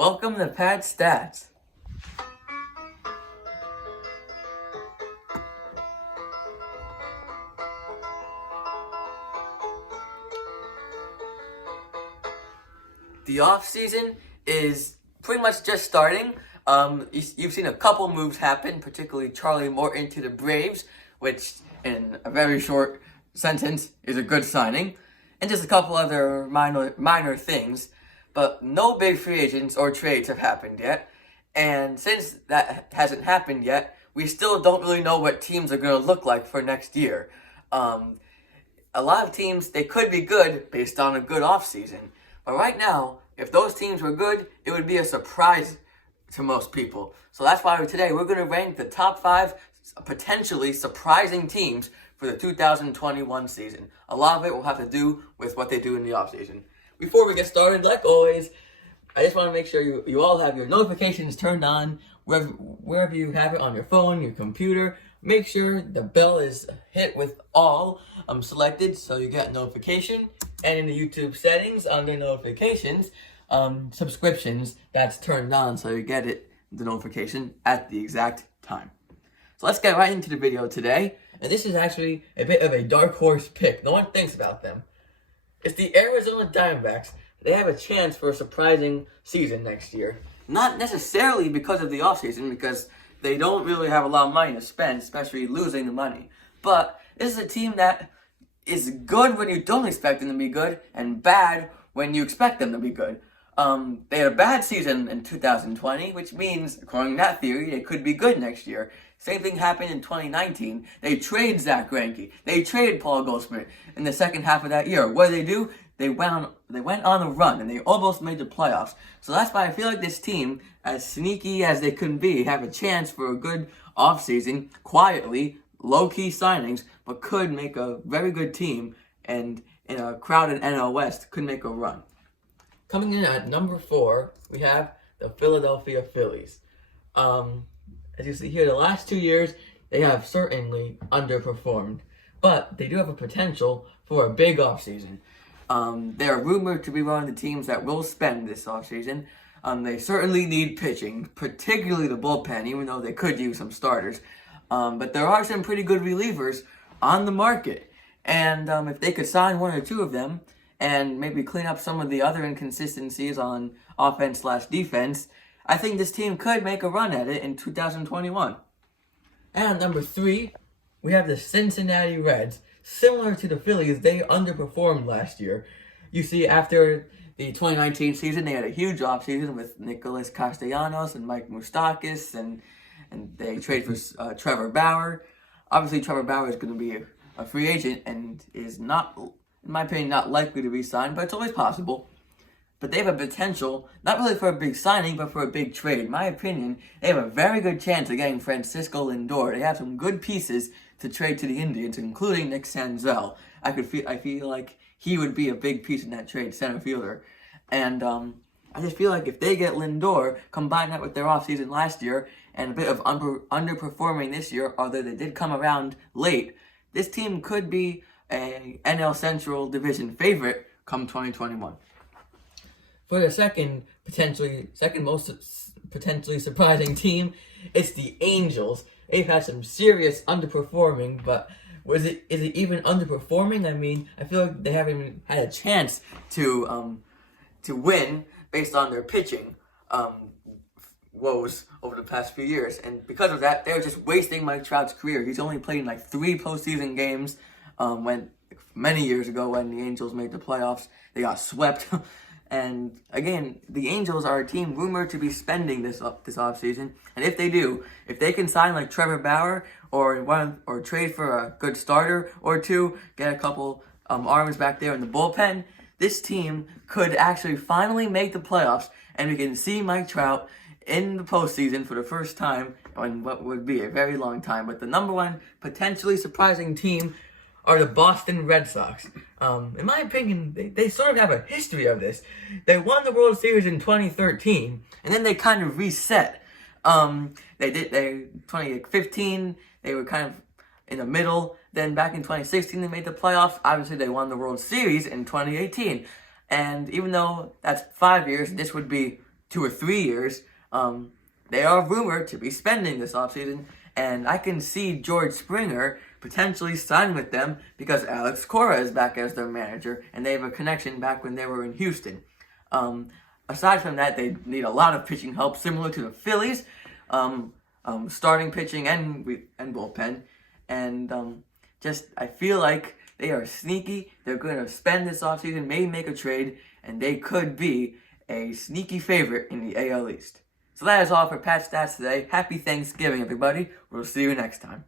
Welcome to Pat Stats. The off season is pretty much just starting. You've seen a couple moves happen, particularly Charlie Morton to the Braves, which in a very short sentence is a good signing, and just a couple other minor things. But no big free agents or trades have happened yet. And since that hasn't happened yet, we still don't really know what teams are going to look like for next year. A lot of teams, they could be good based on a good offseason. But right now, if those teams were good, it would be a surprise to most people. So that's why today we're going to rank the top 5 potentially surprising teams for the 2021 season. A lot of it will have to do with what they do in the offseason. Before we get started, like always, I just want to make sure you all have your notifications turned on wherever you have it on your phone, your computer. Make sure the bell is hit with all selected so you get a notification. And in the YouTube settings, under notifications, subscriptions, that's turned on so you get the notification at the exact time. So let's get right into the video today. And this is actually a bit of a dark horse pick. No one thinks about them. It's the Arizona Diamondbacks. They have a chance for a surprising season next year. Not necessarily because of the offseason, because they don't really have a lot of money to spend, especially losing the money. But this is a team that is good when you don't expect them to be good, and bad when you expect them to be good. They had a bad season in 2020, which means, according to that theory, they could be good next year. Same thing happened in 2019. They traded Zach Greinke. They traded Paul Goldschmidt in the second half of that year. What did they do? They went on a run, and they almost made the playoffs. So that's why I feel like this team, as sneaky as they can be, have a chance for a good offseason, quietly, low-key signings, but could make a very good team, and in a crowded NL West, could make a run. Coming in at number 4, we have the Philadelphia Phillies. As you see here, the last 2 years, they have certainly underperformed, but they do have a potential for a big offseason. They are rumored to be one of the teams that will spend this offseason. They certainly need pitching, particularly the bullpen, even though they could use some starters. But there are some pretty good relievers on the market. And if they could sign 1 or 2 of them, and maybe clean up some of the other inconsistencies on offense/defense, I think this team could make a run at it in 2021. And number 3, we have the Cincinnati Reds. Similar to the Phillies, they underperformed last year. You see, after the 2019 season, they had a huge offseason with Nicholas Castellanos and Mike Moustakas, and they traded for Trevor Bauer. Obviously, Trevor Bauer is going to be a free agent and is not, in my opinion, not likely to be signed, but it's always possible. But they have a potential, not really for a big signing, but for a big trade. In my opinion, they have a very good chance of getting Francisco Lindor. They have some good pieces to trade to the Indians, including Nick Senzel. I feel like he would be a big piece in that trade, center fielder. And I just feel like if they get Lindor, combine that with their offseason last year, and a bit of underperforming this year, although they did come around late, this team could be a NL Central Division favorite come 2021. For the second most potentially surprising team, it's the Angels. They've had some serious underperforming, but is it even underperforming? I mean, I feel like they haven't even had a chance to win based on their pitching woes over the past few years, and because of that, they're just wasting Mike Trout's career. He's only played in like 3 postseason games. Many years ago when the Angels made the playoffs, they got swept. And again, the Angels are a team rumored to be spending this offseason. And if they do, if they can sign like Trevor Bauer or trade for a good starter or 2, get a couple arms back there in the bullpen, this team could actually finally make the playoffs, and we can see Mike Trout in the postseason for the first time in what would be a very long time. But the number 1 potentially surprising team are the Boston Red Sox. In my opinion, they sort of have a history of this. They won the World Series in 2013, and then they kind of reset. 2015, they were kind of in the middle. Then back in 2016, they made the playoffs. Obviously, they won the World Series in 2018. And even though that's 5 years, this would be 2 or 3 years, they are rumored to be spending this offseason, and I can see George Springer potentially signing with them because Alex Cora is back as their manager, and they have a connection back when they were in Houston. Aside from that, they need a lot of pitching help, similar to the Phillies, starting pitching and bullpen, and I feel like they are sneaky. They're going to spend this offseason, maybe make a trade, and they could be a sneaky favorite in the AL East. So that is all for Pat Stats today. Happy Thanksgiving, everybody. We'll see you next time.